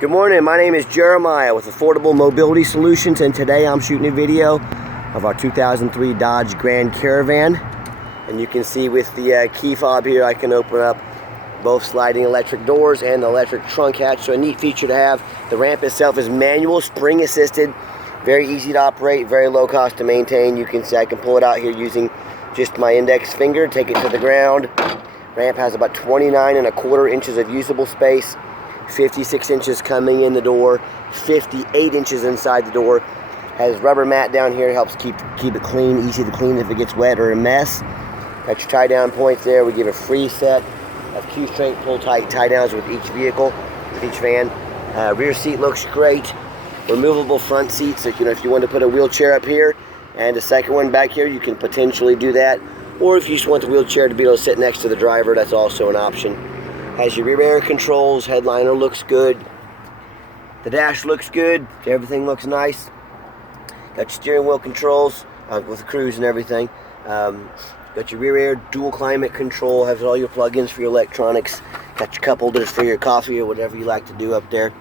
Good morning, my name is Jeremiah with Affordable Mobility Solutions, and today I'm shooting a video of our 2003 Dodge Grand Caravan. And you can see with the key fob here, I can open up both sliding electric doors and the electric trunk hatch, so a neat feature to have. The ramp itself is manual, spring assisted, very easy to operate, very low cost to maintain. You can see I can pull it out here using just my index finger, take it to the ground. Ramp has about 29¼ inches of usable space. 56 inches coming in the door, 58 inches inside the door. Has rubber mat down here, helps keep it clean, easy to clean if it gets wet or a mess. Got your tie down points there. We give a free set of key strength pull tight tie downs with each vehicle, with each van. Rear seat looks great. Removable front seats, so if you want to put a wheelchair up here and a second one back here, you can potentially do that. Or if you just want the wheelchair to be able to sit next to the driver, that's also an option. Has your rear air controls, headliner looks good. The dash looks good, everything looks nice. Got your steering wheel controls with cruise and everything. Got your rear air dual climate control, has all your plugins for your electronics. Got your cup holders for your coffee or whatever you like to do up there.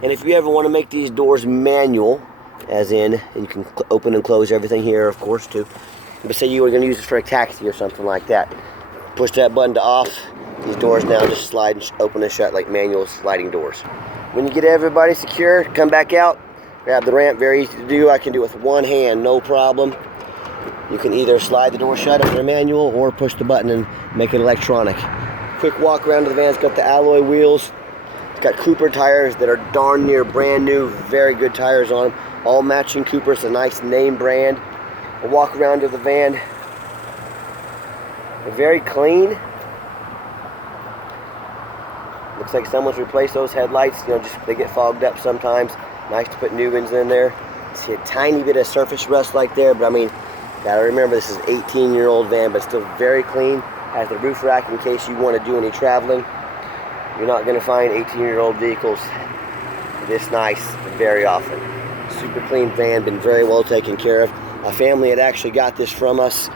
And if you ever want to make these doors manual, as in, and you can open and close everything here, of course, too. But say you were going to use it for a taxi or something like that. Push that button to off. These doors now just slide and open and shut like manual sliding doors. When you get everybody secure, come back out, grab the ramp, very easy to do. I can do it with one hand, no problem. You can either slide the door shut if they're manual or push the button and make it electronic. Quick walk around to the van. It's got the alloy wheels. It's got Cooper tires that are darn near brand new, very good tires on them. All matching Cooper, it's a nice name brand. We'll walk around to the van. They're very clean. Looks like someone's replaced those headlights. They get fogged up sometimes. Nice to put new ones in there. See a tiny bit of surface rust like there, but I mean, gotta remember this is an 18-year-old van, but still very clean. Has the roof rack in case you want to do any traveling. You're not going to find 18-year-old vehicles this nice very often. Super clean van, been very well taken care of. A family had actually got this from us,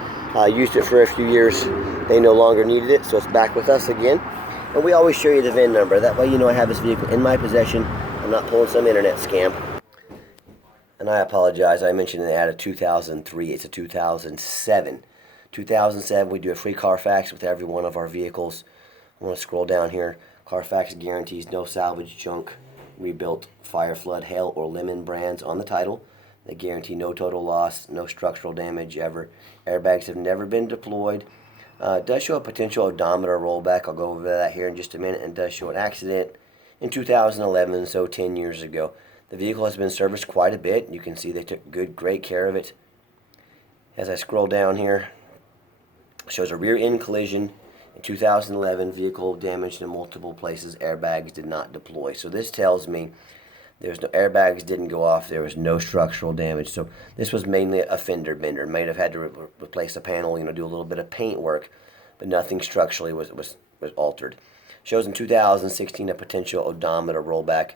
used it for a few years. They no longer needed it, so it's back with us again. And we always show you the VIN number. That way you know I have this vehicle in my possession. I'm not pulling some internet scam. And I apologize. I mentioned an ad of 2003. It's a 2007. 2007, we do a free Carfax with every one of our vehicles. I want to scroll down here. Carfax guarantees no salvage, junk, rebuilt, fire, flood, hail, or lemon brands on the title. They guarantee no total loss, no structural damage ever. Airbags have never been deployed. It does show a potential odometer rollback. I'll go over that here in just a minute. And it does show an accident in 2011, so 10 years ago. The vehicle has been serviced quite a bit. You can see they took great care of it. As I scroll down here, it shows a rear end collision in 2011. Vehicle damaged in multiple places. Airbags did not deploy. So this tells me there's no airbags didn't go off. There was no structural damage. So this was mainly a fender bender. May have had to replace a panel, do a little bit of paint work, but nothing structurally was altered. Shows in 2016 a potential odometer rollback.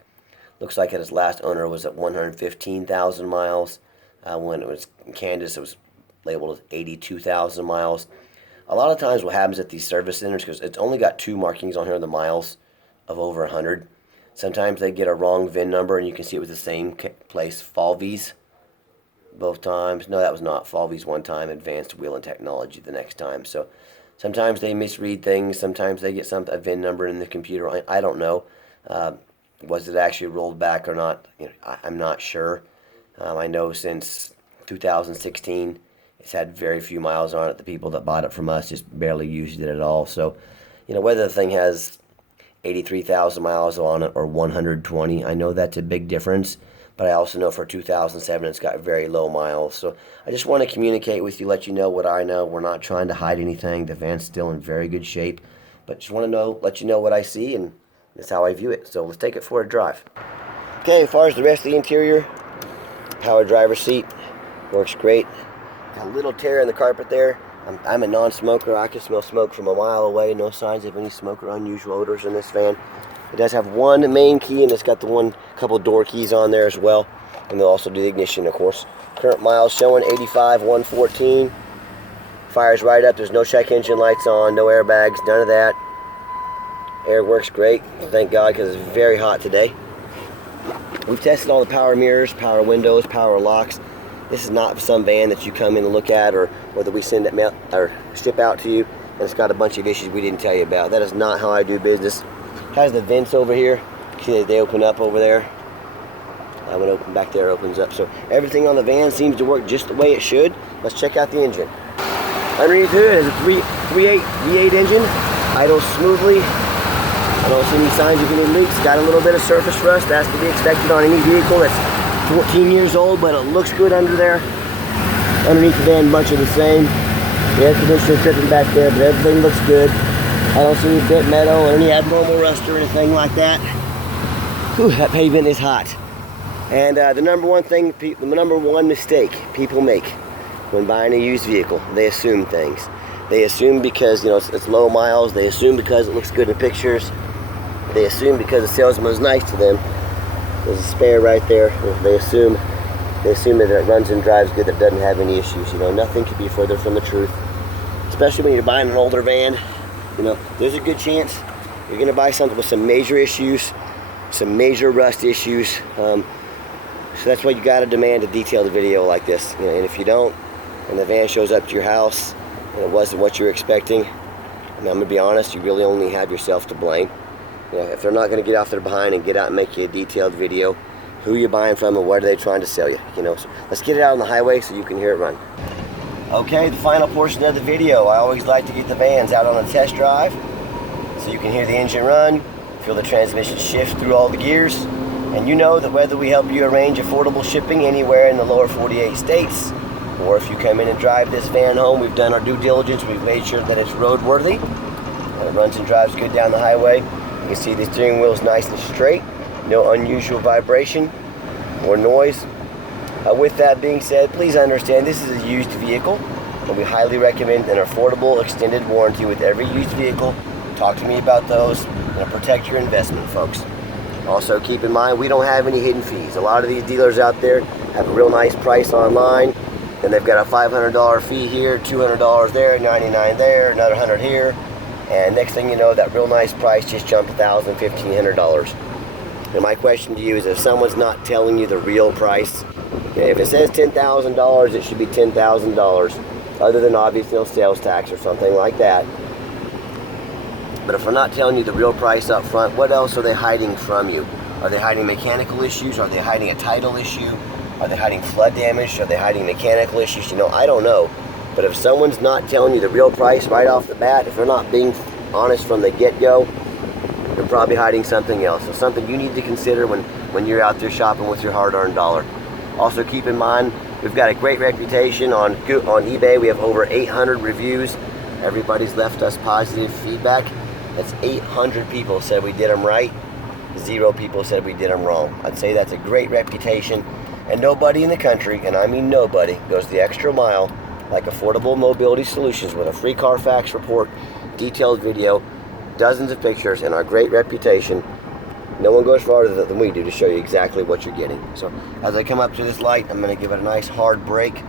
Looks like its last owner was at 115,000 miles. When it was in Kansas, it was labeled as 82,000 miles. A lot of times what happens at these service centers, because it's only got 2 markings on here, the miles of over 100. Sometimes they get a wrong VIN number, and you can see it was the same place, Falvey's, both times. No, that was not Falvey's one time, Advanced Wheel and Technology the next time. So sometimes they misread things. Sometimes they get a VIN number in the computer. I don't know. Was it actually rolled back or not? I'm not sure. I know since 2016, it's had very few miles on it. The people that bought it from us just barely used it at all. So, whether the thing has 83,000 miles on it or 120. I know that's a big difference, but I also know for 2007 it's got very low miles. So I just want to communicate with you, let you know what I know. We're not trying to hide anything. The van's still in very good shape, but just want to let you know what I see, and that's how I view it. So let's take it for a drive. Okay, as far as the rest of the interior, power driver seat works great. Got a little tear in the carpet there. I'm a non-smoker. I can smell smoke from a mile away. No signs of any smoke or unusual odors in this van. It does have one main key, and it's got the couple door keys on there as well. And they'll also do the ignition, of course. Current miles showing 85,114. Fires right up. There's no check engine lights on, no airbags, none of that. Air works great, thank God, because it's very hot today. We've tested all the power mirrors, power windows, power locks. This is not some van that you come in and look at, or whether we send it mail or ship out to you and it's got a bunch of issues we didn't tell you about. That is not how I do business. It has the vents over here. See, they open up over there. I'm gonna open back there, opens up. So everything on the van seems to work just the way it should. Let's check out the engine. Underneath the hood is a 3.8 V8 engine, idles smoothly. I don't see any signs of any leaks. Got a little bit of surface rust. That's to be expected on any vehicle that's 14 years old, but it looks good under there. Underneath the van, much of the same. The air conditioner tripping back there, but everything looks good. I don't see any bent metal or any abnormal rust or anything like that. Whew, that pavement is hot. And the number one mistake people make when buying a used vehicle, they assume things. They assume because it's low miles. They assume because it looks good in pictures. They assume because the salesman was nice to them. There's a spare right there. They assume that it runs and drives good, that it doesn't have any issues. Nothing could be further from the truth. Especially when you're buying an older van. There's a good chance you're going to buy something with some major issues, some major rust issues. So that's why you got to demand a detailed video like this. And if you don't, and the van shows up to your house and it wasn't what you were expecting, I'm going to be honest, you really only have yourself to blame. If they're not going to get off their behind and get out and make you a detailed video, who you're buying from and what are they trying to sell you? So let's get it out on the highway so you can hear it run. Okay, the final portion of the video. I always like to get the vans out on a test drive so you can hear the engine run, feel the transmission shift through all the gears, and you know that whether we help you arrange affordable shipping anywhere in the lower 48 states, or if you come in and drive this van home, we've done our due diligence, we've made sure that it's roadworthy, and it runs and drives good down the highway. You can see the steering wheel is nice and straight, no unusual vibration or noise. With that being said, please understand this is a used vehicle, and we highly recommend an affordable extended warranty with every used vehicle. Talk to me about those and protect your investment, folks. Also keep in mind, we don't have any hidden fees. A lot of these dealers out there have a real nice price online, and they've got a $500 fee here, $200 there, $99 there, another $100 here, and next thing you know, that real nice price just jumped $1,000, $1,500. And my question to you is, if someone's not telling you the real price, if it says $10,000, it should be $10,000, other than obviously sales tax or something like that. But if they're not telling you the real price up front, what else are they hiding from you? Are they hiding mechanical issues? Are they hiding a title issue? Are they hiding flood damage? Are they hiding mechanical issues? I don't know. But if someone's not telling you the real price right off the bat, if they're not being honest from the get-go, they're probably hiding something else. So something you need to consider when you're out there shopping with your hard-earned dollar. Also keep in mind, we've got a great reputation on eBay. We have over 800 reviews. Everybody's left us positive feedback. That's 800 people said we did them right. 0 people said we did them wrong. I'd say that's a great reputation. And nobody in the country, and I mean nobody, goes the extra mile like Affordable Mobility Solutions with a free Carfax report, detailed video, dozens of pictures, and our great reputation. No one goes farther than we do to show you exactly what you're getting. So as I come up to this light, I'm going to give it a nice hard brake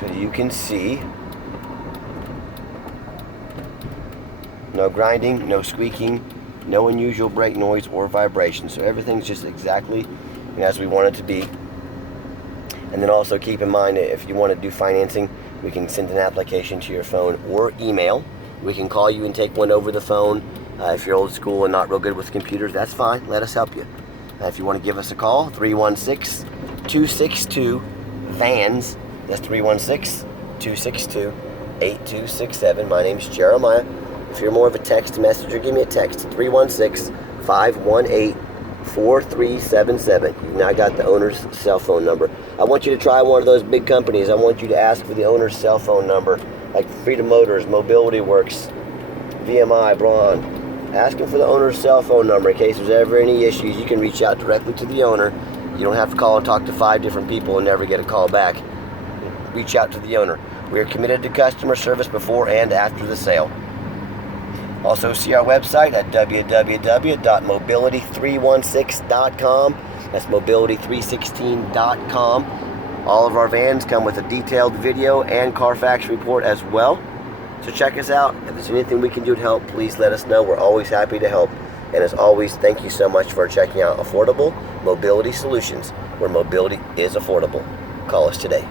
so you can see. No grinding, no squeaking, no unusual brake noise or vibration. So everything's just exactly as we want it to be. And then also keep in mind that if you want to do financing, we can send an application to your phone or email. We can call you and take one over the phone. If you're old school and not real good with computers, that's fine. Let us help you. If you want to give us a call, 316-262-VANS. That's 316-262-8267. My name's Jeremiah. If you're more of a text messenger, give me a text, 316-518-4377. You've now got the owner's cell phone number. I want you to try one of those big companies. I want you to ask for the owner's cell phone number, like Freedom Motors, Mobility Works, VMI, Braun. Ask them for the owner's cell phone number in case there's ever any issues. You can reach out directly to the owner. You don't have to call and talk to 5 different people and never get a call back. Reach out to the owner. We are committed to customer service before and after the sale. Also see our website at www.mobility316.com. That's mobility316.com. All of our vans come with a detailed video and Carfax report as well. So check us out. If there's anything we can do to help, please let us know. We're always happy to help. And as always, thank you so much for checking out Affordable Mobility Solutions, where mobility is affordable. Call us today.